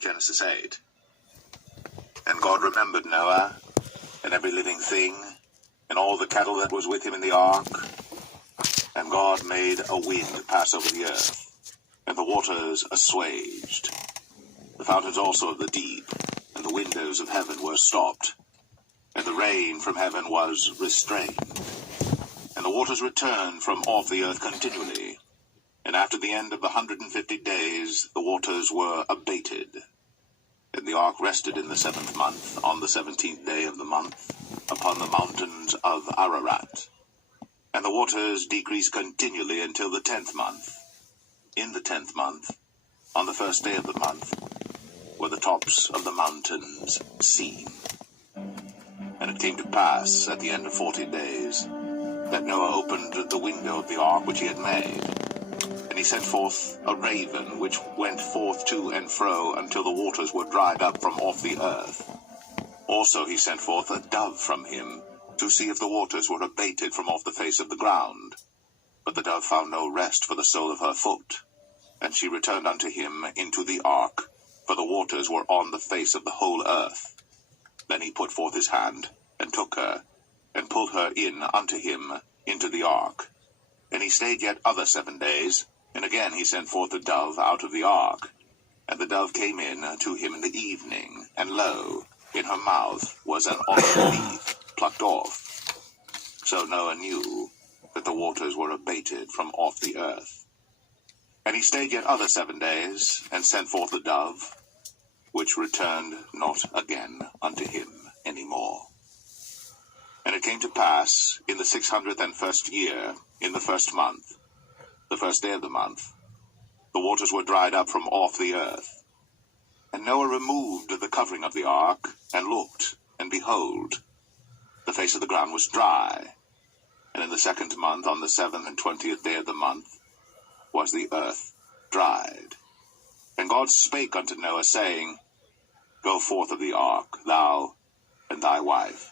Genesis 8. And God remembered Noah, and every living thing, and all the cattle that was with him in the ark. And God made a wind pass over the earth, and the waters assuaged. The fountains also of the deep, and the windows of heaven were stopped, and the rain from heaven was restrained. And the waters returned from off the earth continually. And after the end of 150 days, the waters were abated. And the ark rested in the 7th month, on the 17th day of the month, upon the mountains of Ararat. And the waters decreased continually until the 10th month. In the 10th month, on the 1st day of the month, were the tops of the mountains seen. And it came to pass, at the end of 40 days, that Noah opened the window of the ark which he had made. And he sent forth a raven, which went forth to and fro until the waters were dried up from off the earth. Also he sent forth a dove from him, to see if the waters were abated from off the face of the ground. But the dove found no rest for the sole of her foot. And she returned unto him into the ark, for the waters were on the face of the whole earth. Then he put forth his hand, and took her, and pulled her in unto him into the ark. And he stayed yet other 7 days, and again he sent forth the dove out of the ark. And the dove came in to him in the evening, and lo, in her mouth was an olive leaf plucked off. So Noah knew that the waters were abated from off the earth. And he stayed yet other 7 days, and sent forth the dove, which returned not again unto him any more. And it came to pass, in the 601st year, in the 1st month, the 1st day of the month, the waters were dried up from off the earth. And Noah removed the covering of the ark, and looked, and behold, the face of the ground was dry. And in the 2nd month, on the 27th day of the month, was the earth dried. And God spake unto Noah, saying, Go forth of the ark, thou, and thy wife,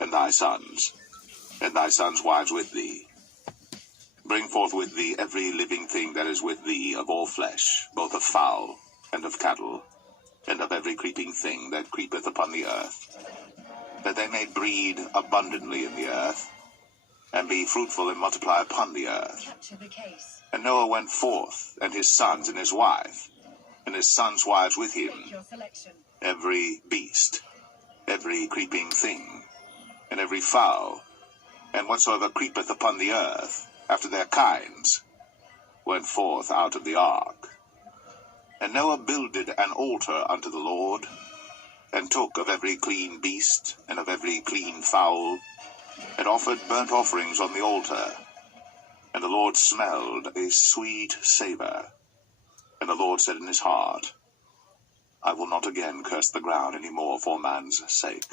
and thy sons wives with thee. Bring forth with thee every living thing that is with thee of all flesh, both of fowl, and of cattle, and of every creeping thing that creepeth upon the earth, that they may breed abundantly in the earth, and be fruitful and multiply upon the earth. And Noah went forth, and his sons and his wife, and his sons' wives with him, every beast, every creeping thing, and every fowl, and whatsoever creepeth upon the earth, after their kinds, went forth out of the ark. And Noah builded an altar unto the Lord, and took of every clean beast, and of every clean fowl, and offered burnt offerings on the altar. And the Lord smelled a sweet savour. And the Lord said in his heart, I will not again curse the ground any more for man's sake.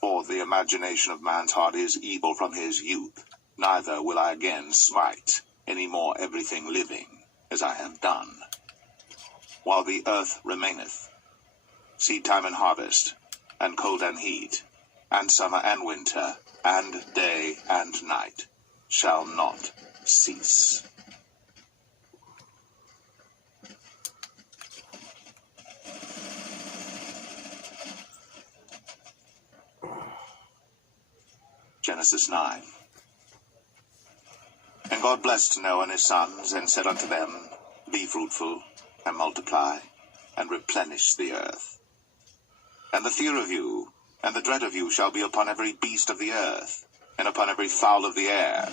For the imagination of man's heart is evil from his youth, neither will I again smite any more everything living, as I have done. While the earth remaineth, seed time and harvest, and cold and heat, and summer and winter, and day and night, shall not cease. Genesis 9. And God blessed Noah and his sons, and said unto them, Be fruitful, and multiply, and replenish the earth. And the fear of you, and the dread of you shall be upon every beast of the earth, and upon every fowl of the air,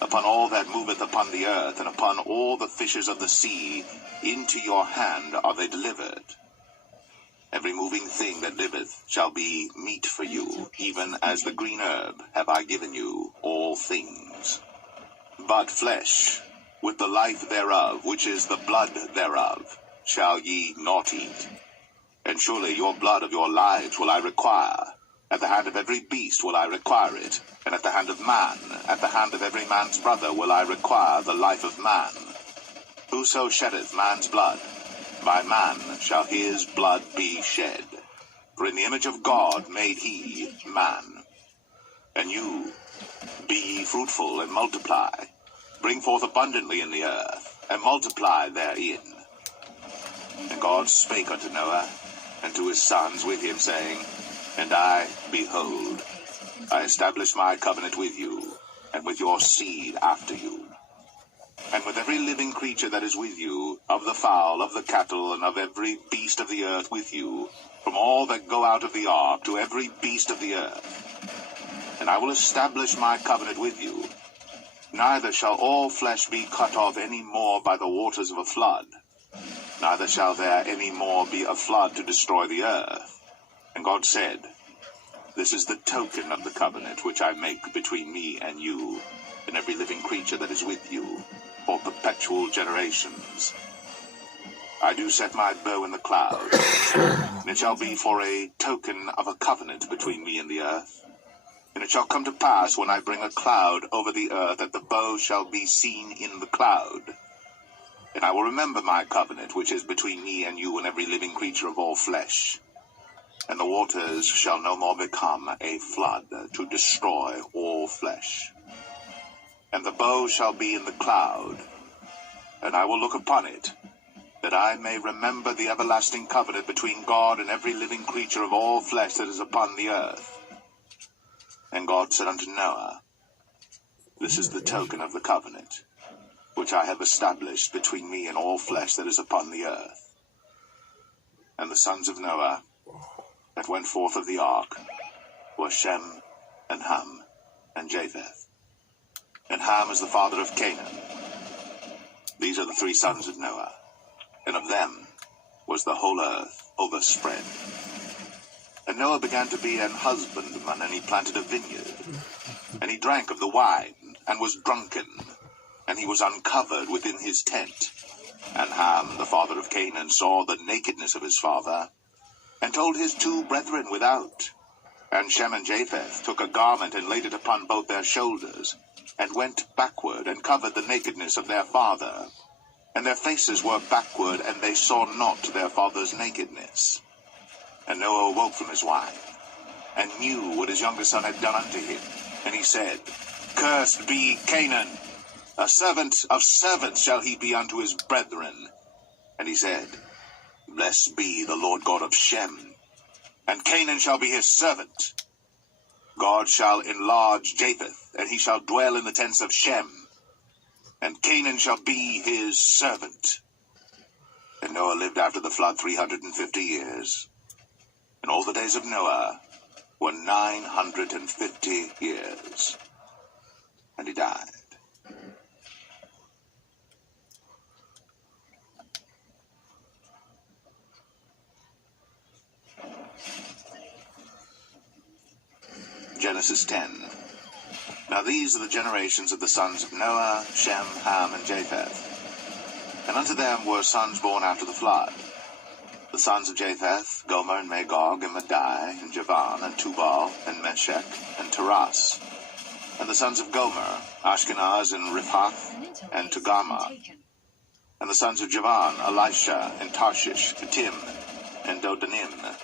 upon all that moveth upon the earth, and upon all the fishes of the sea. Into your hand are they delivered. Every moving thing that liveth shall be meat for you, even as the green herb have I given you all things. But flesh, with the life thereof, which is the blood thereof, shall ye not eat. And surely your blood of your lives will I require. At the hand of every beast will I require it, and at the hand of man, at the hand of every man's brother will I require the life of man. Whoso sheddeth man's blood, by man shall his blood be shed. For in the image of God made he man. And you, be ye fruitful and multiply, bring forth abundantly in the earth, and multiply therein. And God spake unto Noah, and to his sons with him, saying, And I, behold, I establish my covenant with you, and with your seed after you, and with every living creature that is with you, of the fowl, of the cattle, and of every beast of the earth with you, from all that go out of the ark to every beast of the earth. And I will establish my covenant with you. Neither shall all flesh be cut off any more by the waters of a flood, neither shall there any more be a flood to destroy the earth. And God said, This is the token of the covenant which I make between me and you, and every living creature that is with you, for perpetual generations. I do set my bow in the clouds, and it shall be for a token of a covenant between me and the earth. And it shall come to pass, when I bring a cloud over the earth, that the bow shall be seen in the cloud. And I will remember my covenant, which is between me and you and every living creature of all flesh. And the waters shall no more become a flood to destroy all flesh. And the bow shall be in the cloud, and I will look upon it, that I may remember the everlasting covenant between God and every living creature of all flesh that is upon the earth. And God said unto Noah, This is the token of the covenant, which I have established between me and all flesh that is upon the earth. And the sons of Noah that went forth of the ark were Shem, and Ham, and Japheth. And Ham is the father of Canaan. These are the three sons of Noah, and of them was the whole earth overspread. And Noah began to be an husbandman, and he planted a vineyard. And he drank of the wine, and was drunken, and he was uncovered within his tent. And Ham, the father of Canaan, saw the nakedness of his father, and told his two brethren without. And Shem and Japheth took a garment, and laid it upon both their shoulders, and went backward, and covered the nakedness of their father. And their faces were backward, and they saw not their father's nakedness. And Noah awoke from his wine, and knew what his younger son had done unto him. And he said, Cursed be Canaan, a servant of servants shall he be unto his brethren. And he said, Blessed be the Lord God of Shem, and Canaan shall be his servant. God shall enlarge Japheth, and he shall dwell in the tents of Shem, and Canaan shall be his servant. And Noah lived after the flood 350 years. And all the days of Noah were 950 years. And he died. Genesis 10. Now these are the generations of the sons of Noah, Shem, Ham, and Japheth. And unto them were sons born after the flood. The sons of Japheth, Gomer, and Magog, and Madai, and Javan, and Tubal, and Meshech, and Taras. And the sons of Gomer, Ashkenaz, and Riphath, and Togarmah. And the sons of Javan, Elisha, and Tarshish, Kittim, and Dodanim.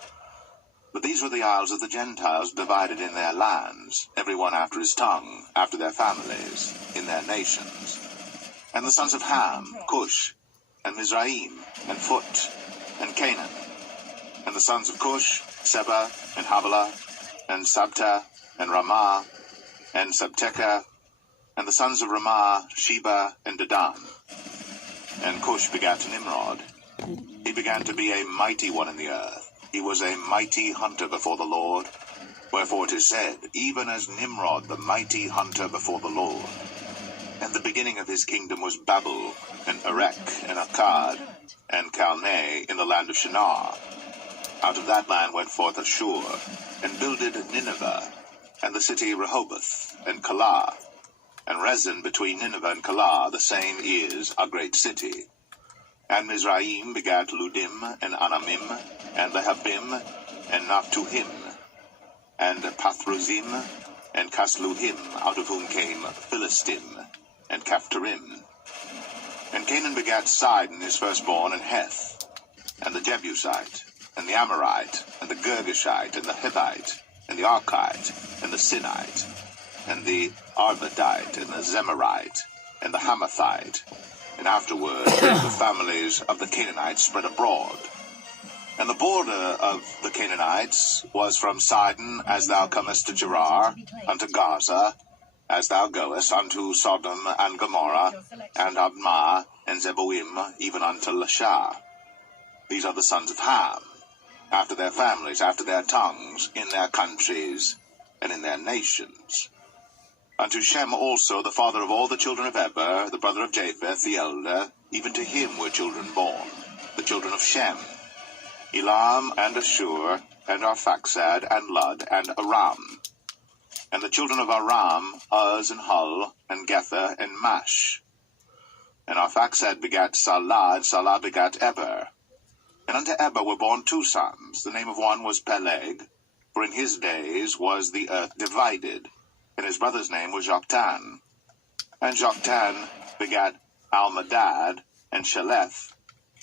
But these were the isles of the Gentiles, divided in their lands, every one after his tongue, after their families, in their nations. And the sons of Ham, Cush, and Mizraim, and Phut, and Canaan. And the sons of Cush, Seba, and Havilah, and Sabta, and Ramah, and Sabteka. And the sons of Ramah, Sheba, and Dedan. And Cush begat Nimrod. He began to be a mighty one in the earth. He was a mighty hunter before the Lord. Wherefore it is said, even as Nimrod, the mighty hunter before the Lord. And the beginning of his kingdom was Babel, and Erech, and Akkad, and Calneh in the land of Shinar. Out of that land went forth Ashur, and builded Nineveh, and the city Rehoboth, and Calah. And Rezin between Nineveh and Calah, the same is a great city. And Mizraim begat Ludim, and Anamim, and Lehabim, and Naphtuhim, and Pathruzim, and Casluhim, out of whom came Philistim, and Caphtorim. And Canaan begat Sidon his firstborn, and Heth, and the Jebusite, and the Amorite, and the Girgashite, and the Hivite, and the Archite, and the Sinite, and the Arvadite, and the Zemarite, and the Hamathite, And afterward the families of the Canaanites spread abroad. And the border of the Canaanites was from Sidon, as thou comest to Gerar, unto Gaza, as thou goest unto Sodom and Gomorrah, and Admah, and Zeboim, even unto Lasha. These are the sons of Ham, after their families, after their tongues, in their countries, and in their nations. Unto Shem also, the father of all the children of Eber, the brother of Japheth, the elder, even to him were children born, the children of Shem, Elam, and Ashur, and Arphaxad, and Lud, and Aram. And the children of Aram, Uz, and Hul, and Gether, and Mash. And Arphaxad begat Salah, and Salah begat Eber. And unto Eber were born two sons. The name of one was Peleg, for in his days was the earth divided. And his brother's name was Joktan. And Joktan begat Almadad, and Sheleth,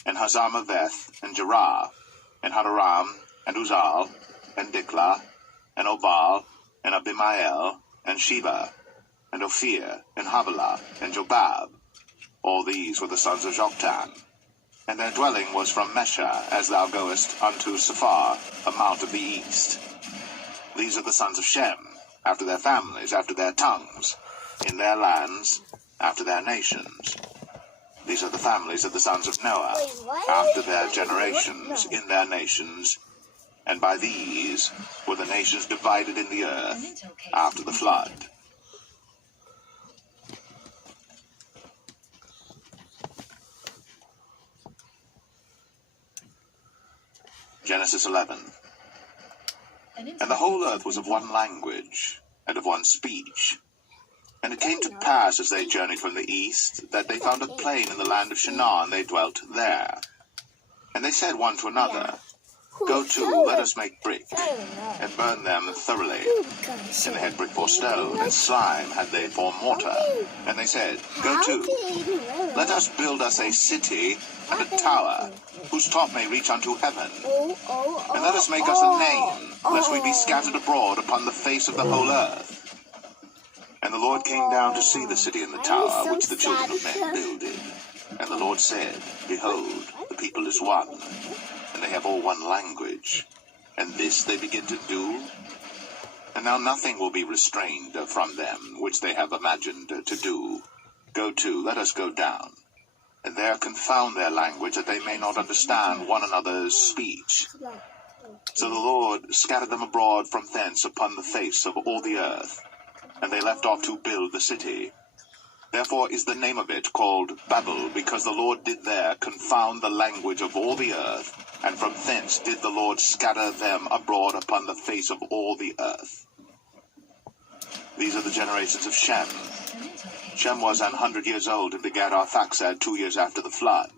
and Hazarmaveth, and Jerah, and Hadaram, and Uzal, and Diklah, and Obal, and Abimael, and Sheba, and Ophir, and Havilah, and Jobab. All these were the sons of Joktan. And their dwelling was from Mesha, as thou goest unto Sephar, a mount of the east. These are the sons of Shem, after their families, after their tongues, in their lands, after their nations. These are the families of the sons of Noah, after their generations, in their nations. And by these were the nations divided in the earth after the flood. Genesis 11. And the whole earth was of one language, and of one speech. And it came to pass, as they journeyed from the east, that they found a plain in the land of Shinar, and they dwelt there. And they said one to another, Go to, let us make brick, and burn them thoroughly. And they had brick for stone, and slime had they for mortar. And they said, Go to, let us build us a city and a tower, whose top may reach unto heaven. And let us make us a name, lest we be scattered abroad upon the face of the whole earth. And the Lord came down to see the city and the tower, which the children of men builded. And the Lord said, Behold, the people is one, and they have all one language. And this they begin to do. And now nothing will be restrained from them, which they have imagined to do. Go to, let us go down, and there confound their language, that they may not understand one another's speech. So the Lord scattered them abroad from thence upon the face of all the earth, and they left off to build the city. Therefore is the name of it called Babel, because the Lord did there confound the language of all the earth, and from thence did the Lord scatter them abroad upon the face of all the earth. These are the generations of Shem. Shem was 100 years old, and begat Arphaxad 2 years after the flood.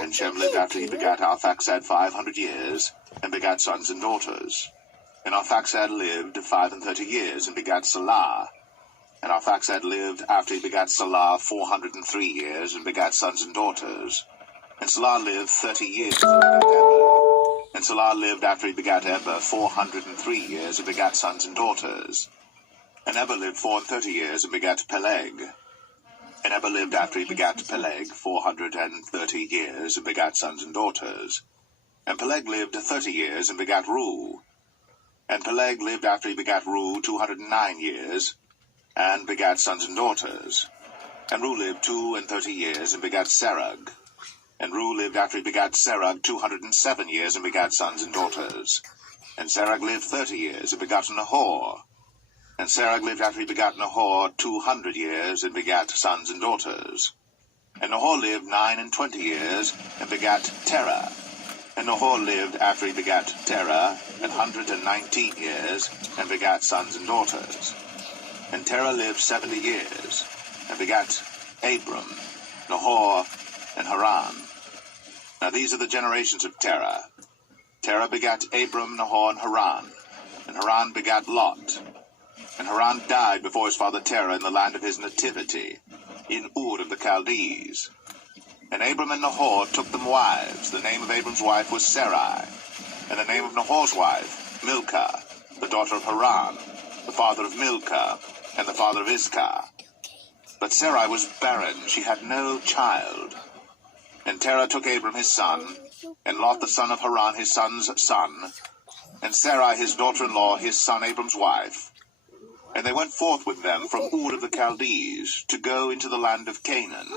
And Shem lived after he begat Arphaxad 500 years, and begat sons and daughters. And Arphaxad lived 35 years, and begat Salah. And Arphaxad lived after he begat Salah 403 years, and begat sons and daughters. And Salah lived 30 years, and begat Eber. And Salah lived after he begat Eber 403 years, and begat sons and daughters. And Eber lived 34 years, and begat Peleg. And Eber lived after he begat Peleg 430 years, and begat sons and daughters. And Peleg lived 30 years, and begat Reu. And Peleg lived after he begat Reu 209 years, and begat sons and daughters. And Reu lived 32 years, and begat Serug. And Reu lived after he begat Serug 207 years, and begat sons and daughters. And Serug lived 30 years, and begat Nahor. And Serug lived after he begat Nahor 200 years, and begat sons and daughters. And Nahor lived 29 years, and begat Terah. And Nahor lived after he begat Terah 119 years, and begat sons and daughters. And Terah lived 70 years, and begat Abram, Nahor, and Haran. Now these are the generations of Terah. Terah begat Abram, Nahor, and Haran. And Haran begat Lot. And Haran died before his father Terah in the land of his nativity, in Ur of the Chaldees. And Abram and Nahor took them wives. The name of Abram's wife was Sarai, and the name of Nahor's wife, Milcah, the daughter of Haran, the father of Milcah, and the father of Iscah. But Sarai was barren, she had no child. And Terah took Abram his son, and Lot the son of Haran his son's son, and Sarai his daughter-in-law his son Abram's wife. And they went forth with them from Ur of the Chaldees, to go into the land of Canaan.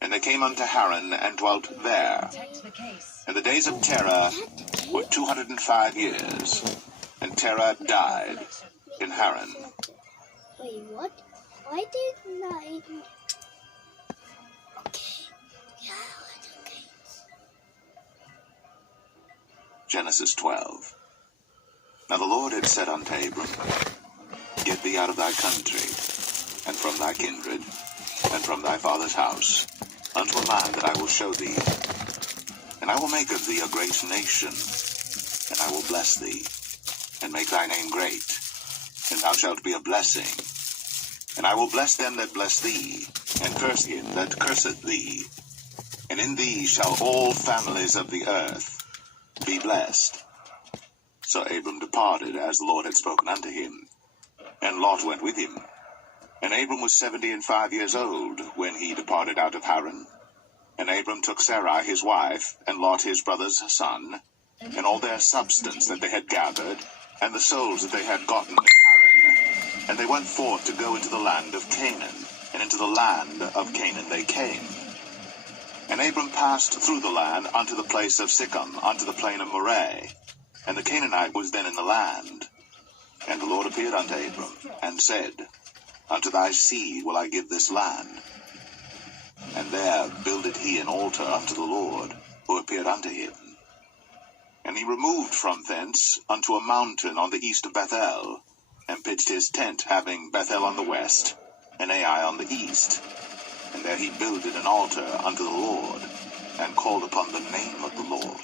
And they came unto Haran, and dwelt there. And the days of Terah were 205 years, and Terah died in Haran. Wait, what? Why didn't I... Okay. Yeah, okay. Genesis 12. Now the Lord had said unto Abram, Get thee out of thy country, and from thy kindred, and from thy father's house, unto a land that I will show thee. And I will make of thee a great nation, and I will bless thee, and make thy name great, and thou shalt be a blessing. And I will bless them that bless thee, and curse him that curseth thee. And in thee shall all families of the earth be blessed. So Abram departed, as the Lord had spoken unto him, and Lot went with him. And Abram was 75 years old when he departed out of Haran. And Abram took Sarai his wife, and Lot his brother's son, and all their substance that they had gathered, and the souls that they had gotten in Haran. And they went forth to go into the land of Canaan, and into the land of Canaan they came. And Abram passed through the land unto the place of Sichem, unto the plain of Moreh. And the Canaanite was then in the land. And the Lord appeared unto Abram, and said, Unto thy seed will I give this land. And there builded he an altar unto the Lord, who appeared unto him. And he removed from thence unto a mountain on the east of Bethel, and pitched his tent, having Bethel on the west, and Ai on the east. And there he builded an altar unto the Lord, and called upon the name of the Lord.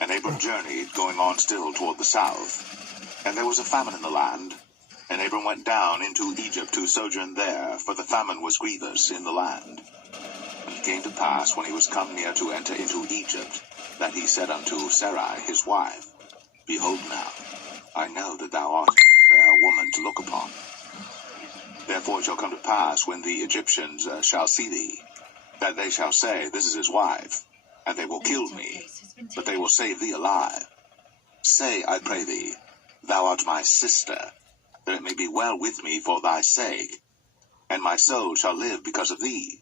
And Abram journeyed, going on still toward the south. And there was a famine in the land. And Abram went down into Egypt to sojourn there, for the famine was grievous in the land. And it came to pass, when he was come near to enter into Egypt, that he said unto Sarai his wife, Behold now, I know that thou art a fair woman to look upon. Therefore it shall come to pass, when the Egyptians shall see thee, that they shall say, This is his wife, and they will kill me, but they will save thee alive. Say, I pray thee, Thou art my sister, that it may be well with me for thy sake, and my soul shall live because of thee.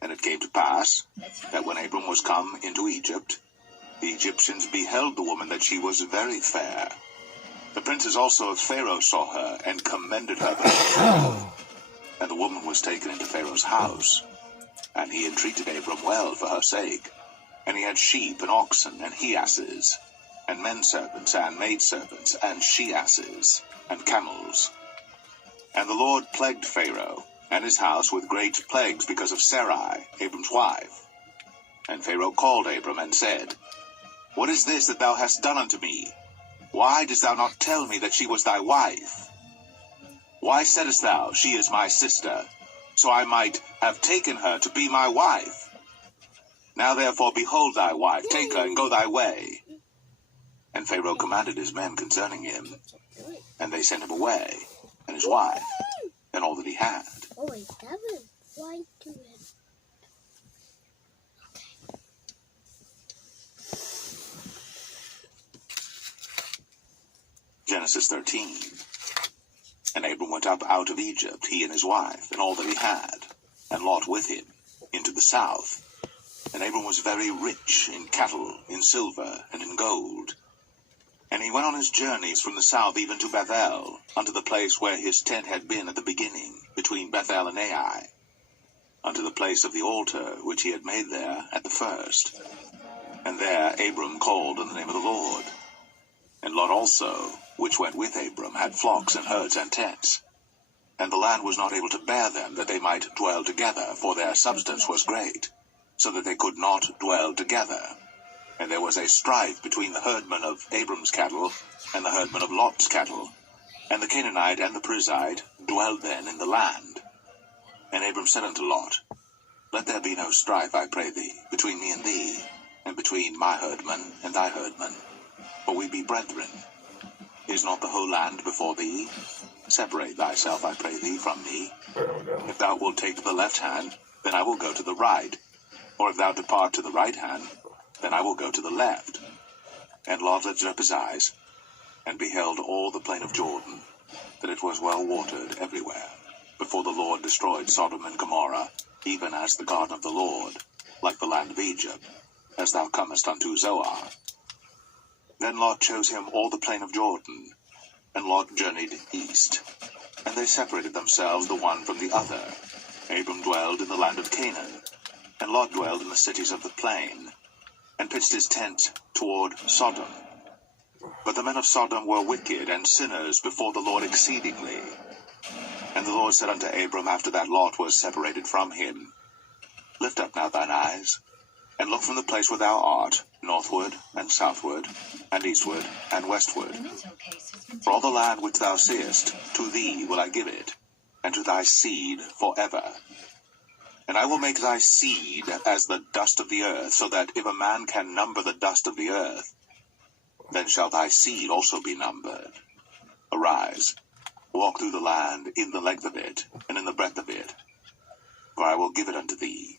And it came to pass, that when Abram was come into Egypt, the Egyptians beheld the woman that she was very fair. The princes also of Pharaoh saw her, and commended her before Pharaoh. And the woman was taken into Pharaoh's house, and he entreated Abram well for her sake. And he had sheep and oxen and he-asses, and men-servants and maid-servants, and she-asses, and camels. And the Lord plagued Pharaoh and his house with great plagues because of Sarai, Abram's wife. And Pharaoh called Abram and said, What is this that thou hast done unto me? Why didst thou not tell me that she was thy wife? Why saidst thou, She is my sister, so I might have taken her to be my wife? Now therefore behold thy wife, take her, and go thy way. And Pharaoh commanded his men concerning him, and they sent him away, and his wife, and all that he had. Oh wait, that was why to him. Genesis 13. And Abram went up out of Egypt, he and his wife, and all that he had, and Lot with him, into the south. And Abram was very rich in cattle, in silver, and in gold. And he went on his journeys from the south even to Bethel, unto the place where his tent had been at the beginning, between Bethel and Ai, unto the place of the altar which he had made there at the first. And there Abram called on the name of the Lord. And Lot also, which went with Abram, had flocks and herds and tents. And the land was not able to bear them, that they might dwell together, for their substance was great, so that they could not dwell together. And there was a strife between the herdmen of Abram's cattle and the herdmen of Lot's cattle. And the Canaanite and the Perizzite dwelled then in the land. And Abram said unto Lot, Let there be no strife, I pray thee, between me and thee, and between my herdmen and thy herdmen, for we be brethren. Is not the whole land before thee? Separate thyself, I pray thee, from me. If thou wilt take to the left hand, then I will go to the right. Or if thou depart to the right hand, then I will go to the left. And Lot lifted up his eyes, and beheld all the plain of Jordan, that it was well watered everywhere, before the Lord destroyed Sodom and Gomorrah, even as the garden of the Lord, like the land of Egypt, as thou comest unto Zoar. Then Lot chose him all the plain of Jordan, and Lot journeyed east, and they separated themselves the one from the other. Abram dwelled in the land of Canaan, and Lot dwelled in the cities of the plain, and pitched his tent toward Sodom. But the men of Sodom were wicked and sinners before the Lord exceedingly. And the Lord said unto Abram after that Lot was separated from him, Lift up now thine eyes, and look from the place where thou art, northward and southward, and eastward and westward. For all the land which thou seest, to thee will I give it, and to thy seed forever. And I will make thy seed as the dust of the earth, so that if a man can number the dust of the earth, then shall thy seed also be numbered. Arise, walk through the land in the length of it, and in the breadth of it, for I will give it unto thee.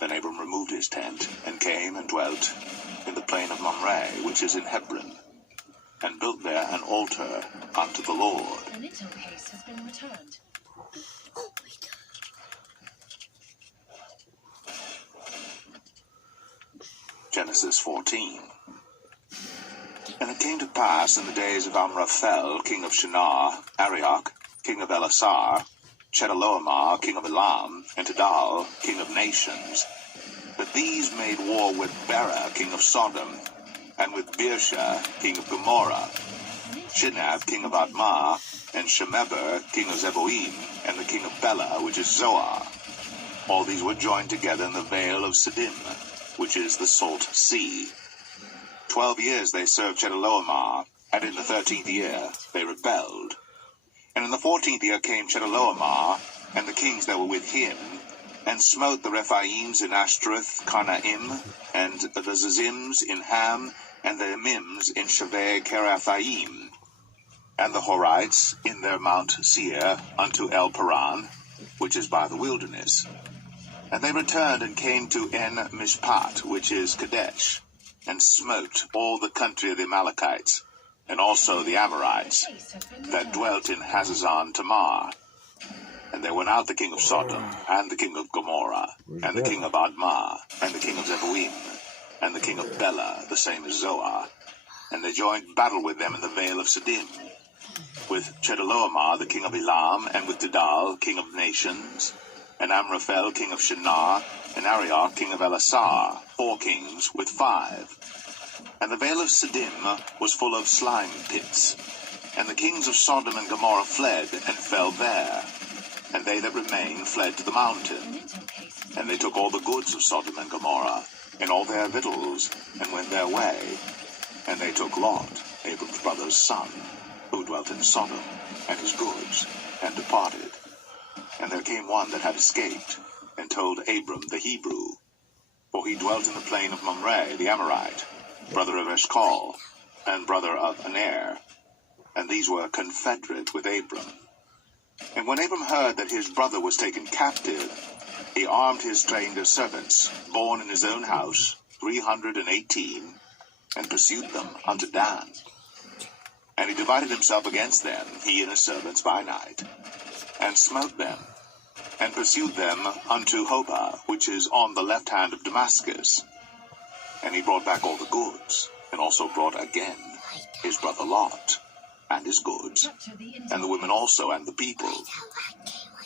Then Abram removed his tent, and came and dwelt in the plain of Mamre, which is in Hebron, and built there an altar unto the Lord. An intel case has been returned. Genesis 14. And it came to pass in the days of Amraphel, king of Shinar, Arioch, king of Elasar, Chedorlaomer, king of Elam, and Tidal, king of nations, that these made war with Bera, king of Sodom, and with Birsha, king of Gomorrah, Shinab, king of Admah, and Shemeber, king of Zeboim, and the king of Bela, which is Zoar. All these were joined together in the vale of Siddim, which is the salt sea. 12 years they served Chedorlaomer, and in the 13th year they rebelled. And in the 14th year came Chedorlaomer, and the kings that were with him, and smote the Rephaims in Ashtaroth, Karnaim, and the Zazims in Ham, and the Emims in Shaveh Kerathaim, and the Horites in their Mount Seir unto El Paran, which is by the wilderness. And they returned and came to En Mishpat, which is Kadesh, and smote all the country of the Amalekites, and also the Amorites, that dwelt in Hazazon Tamar. And there went out the king of Sodom, and the king of Gomorrah, and the king of Admah, and the king of Zeboim, and the king of Bela, the same as Zoar. And they joined battle with them in the vale of Siddim, with Chedorlaomer, the king of Elam, and with Tidal, king of nations, and Amraphel, king of Shinar, and Arioch, king of Elasar, 4 kings, with 5. And the vale of Siddim was full of slime pits. And the kings of Sodom and Gomorrah fled, and fell there. And they that remained fled to the mountain. And they took all the goods of Sodom and Gomorrah, and all their victuals, and went their way. And they took Lot, Abram's brother's son, who dwelt in Sodom, and his goods, and departed. And there came one that had escaped, and told Abram the Hebrew, for he dwelt in the plain of Mamre the Amorite, brother of Eshcol, and brother of Aner, and these were confederate with Abram. And when Abram heard that his brother was taken captive, he armed his trained servants, born in his own house, 318, and pursued them unto Dan. And he divided himself against them, he and his servants, by night, and smote them, and pursued them unto Hobah, which is on the left hand of Damascus. And he brought back all the goods, and also brought again his brother Lot, and his goods, and the women also, and the people.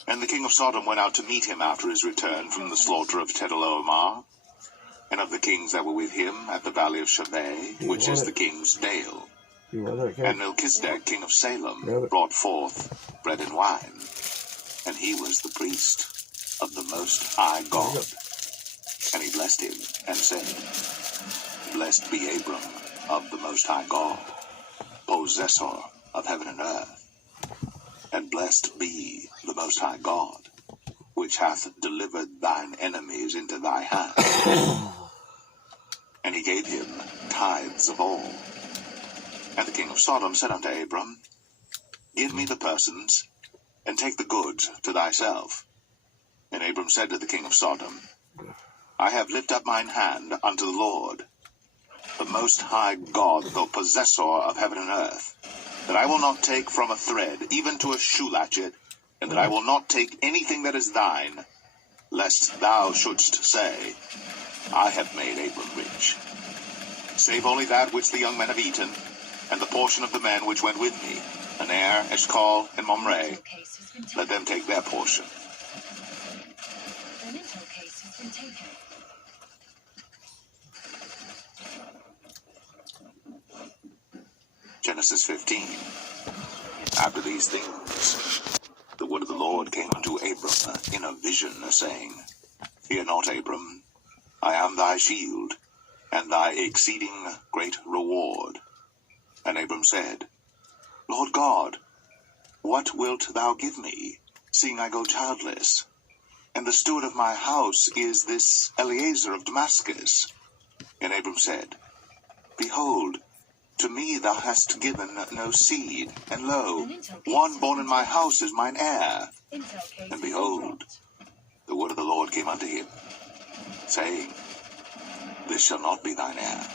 And the king of Sodom went out to meet him after his return from the slaughter of Chedorlaomer, and of the kings that were with him at the valley of Shaveh, which is the king's dale. And Melchizedek, king of Salem, brought forth bread and wine, and he was the priest of the Most High God. And he blessed him, and said, Blessed be Abram of the Most High God, possessor of heaven and earth. And blessed be the Most High God, which hath delivered thine enemies into thy hand. And he gave him tithes of all. And the king of Sodom said unto Abram, give me the persons, and take the goods to thyself. And Abram said to the king of Sodom, I have lifted up mine hand unto the Lord, the Most High God, the possessor of heaven and earth, that I will not take from a thread, even to a shoe latchet, and that I will not take anything that is thine, lest thou shouldst say, I have made Abram rich. Save only that which the young men have eaten, and the portion of the men which went with me, Aner, Eshcol, and Mamre, Case has been taken. let them take their portion. An intel case has been taken. Genesis 15. After these things, the word of the Lord came unto Abram in a vision, saying, Fear not, Abram, I am thy shield, and thy exceeding great reward. And Abram said, Lord God, what wilt thou give me, seeing I go childless? And the steward of my house is this Eliezer of Damascus. And Abram said, Behold, to me thou hast given no seed, and lo, one born in my house is mine heir. Intel case And behold, the word of the Lord came unto him, saying, This shall not be thine heir,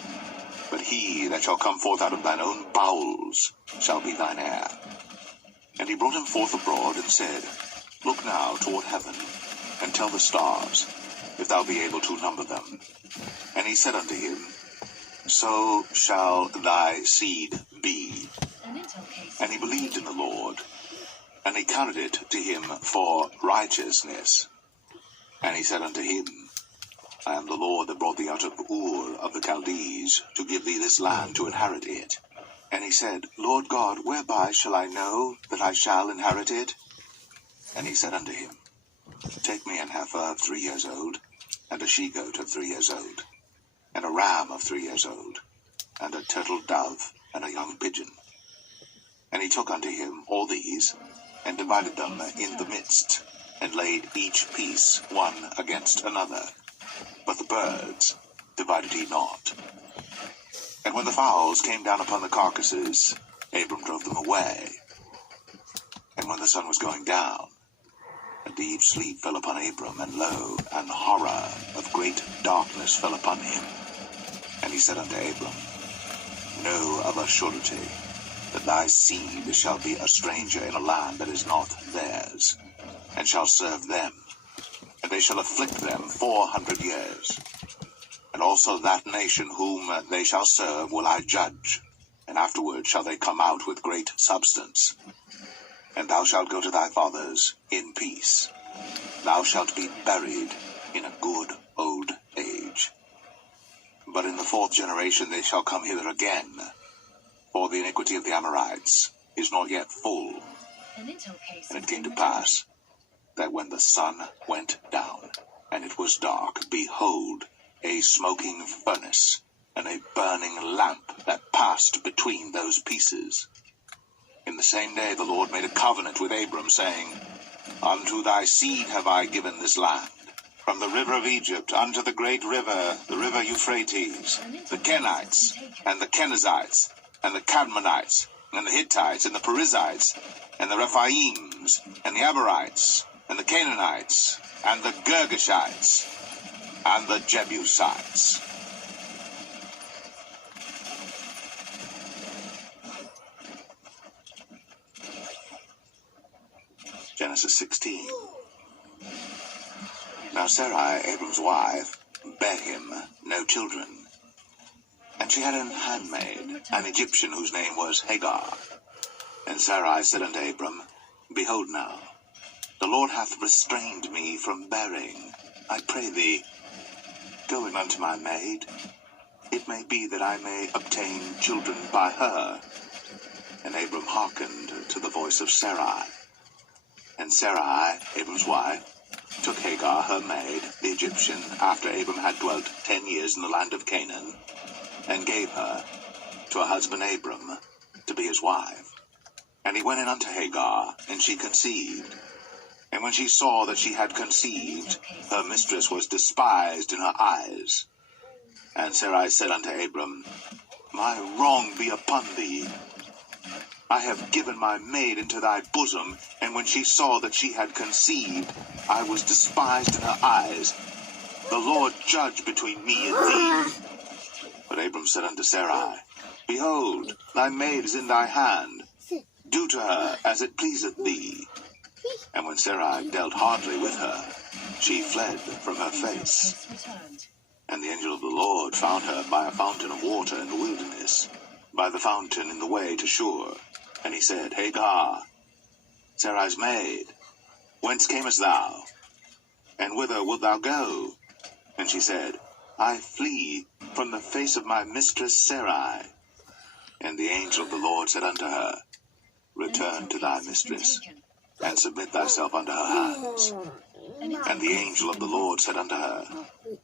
but he that shall come forth out of thine own bowels shall be thine heir. And he brought him forth abroad, and said, Look now toward heaven, and tell the stars, if thou be able to number them. And he said unto him, So shall thy seed be. An intel case. And he believed in the Lord, and he counted it to him for righteousness. And he said unto him, I am the Lord that brought thee out of Ur of the Chaldees, to give thee this land to inherit it. And he said, Lord God, whereby shall I know that I shall inherit it? And he said unto him, Take me an heifer of 3 years old, and a she-goat of 3 years old, and a ram of 3 years old, and a turtle dove, and a young pigeon. And he took unto him all these, and divided them in the midst, and laid each piece one against another. But the birds divided he not. And when the fowls came down upon the carcasses, Abram drove them away. And when the sun was going down, a deep sleep fell upon Abram, and lo, an horror of great darkness fell upon him. And he said unto Abram, Know of a surety that thy seed shall be a stranger in a land that is not theirs, and shall serve them, and they shall afflict them 400 years. And also that nation whom they shall serve will I judge, and afterward shall they come out with great substance. And thou shalt go to thy fathers in peace. Thou shalt be buried in a good old age. But in the 4th generation they shall come hither again, for the iniquity of the Amorites is not yet full. An intel case. And it came to pass that when the sun went down, and it was dark, behold, a smoking furnace, and a burning lamp that passed between those pieces. In the same day the Lord made a covenant with Abram, saying, Unto thy seed have I given this land, from the river of Egypt unto the great river, the river Euphrates, the Kenites, and the Kenizzites, and the Cadmonites, and the Hittites, and the Perizzites, and the Rephaims, and the Amorites, and the Canaanites, and the Girgashites, and the Jebusites. Genesis 16. Now Sarai, Abram's wife, bare him no children. And she had an handmaid, an Egyptian, whose name was Hagar. And Sarai said unto Abram, Behold now, the Lord hath restrained me from bearing. I pray thee, go in unto my maid. It may be that I may obtain children by her. And Abram hearkened to the voice of Sarai. And Sarai, Abram's wife, took Hagar, her maid, the Egyptian, after Abram had dwelt 10 years in the land of Canaan, and gave her to her husband Abram to be his wife. And he went in unto Hagar, and she conceived. And when she saw that she had conceived, her mistress was despised in her eyes. And Sarai said unto Abram, My wrong be upon thee. I have given my maid into thy bosom, and when she saw that she had conceived, I was despised in her eyes. The Lord judge between me and thee. But Abram said unto Sarai, Behold, thy maid is in thy hand. Do to her as it pleaseth thee. And when Sarai dealt hardly with her, she fled from her face. Case returned. And the angel of the Lord found her by a fountain of water in the wilderness, by the fountain in the way to Shur. And he said, Hagar, Sarai's maid, whence camest thou? And whither wilt thou go? And she said, I flee from the face of my mistress Sarai. And the angel of the Lord said unto her, Return to thy mistress, and submit thyself unto her hands. And the angel of the Lord said unto her,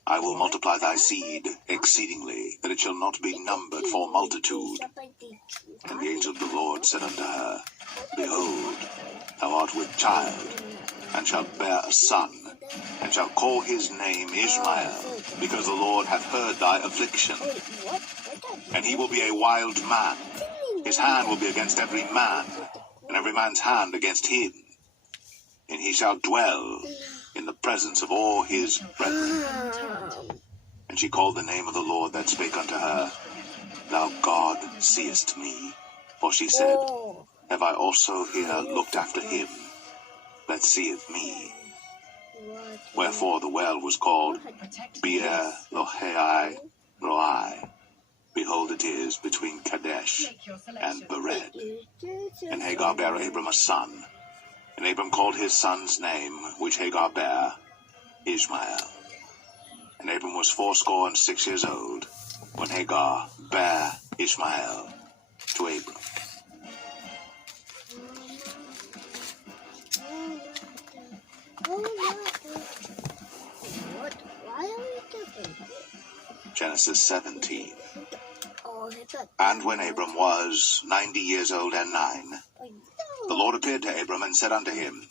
I will multiply thy seed exceedingly, that it shall not be numbered for multitude. And the angel of the Lord said unto her, Behold, thou art with child, and shalt bear a son, and shalt call his name Ishmael, because the Lord hath heard thy affliction. And he will be a wild man. His hand will be against every man, and every man's hand against him. And he shall dwell in the presence of all his brethren. And she called the name of the Lord that spake unto her, Thou God seest me. For she said, Have I also here looked after him that seeth me? Wherefore the well was called Beer Lohai Roi. Behold, it is between Kadesh Make your and selection. Bered. And Hagar bare Abram a son. And Abram called his son's name, which Hagar bare, Ishmael. And Abram was 86 years old, when Hagar bare Ishmael to Abram. What? Why are we doing? Genesis 17. Oh, And when Abram was 90 years old and 9, the Lord appeared to Abram and said unto him,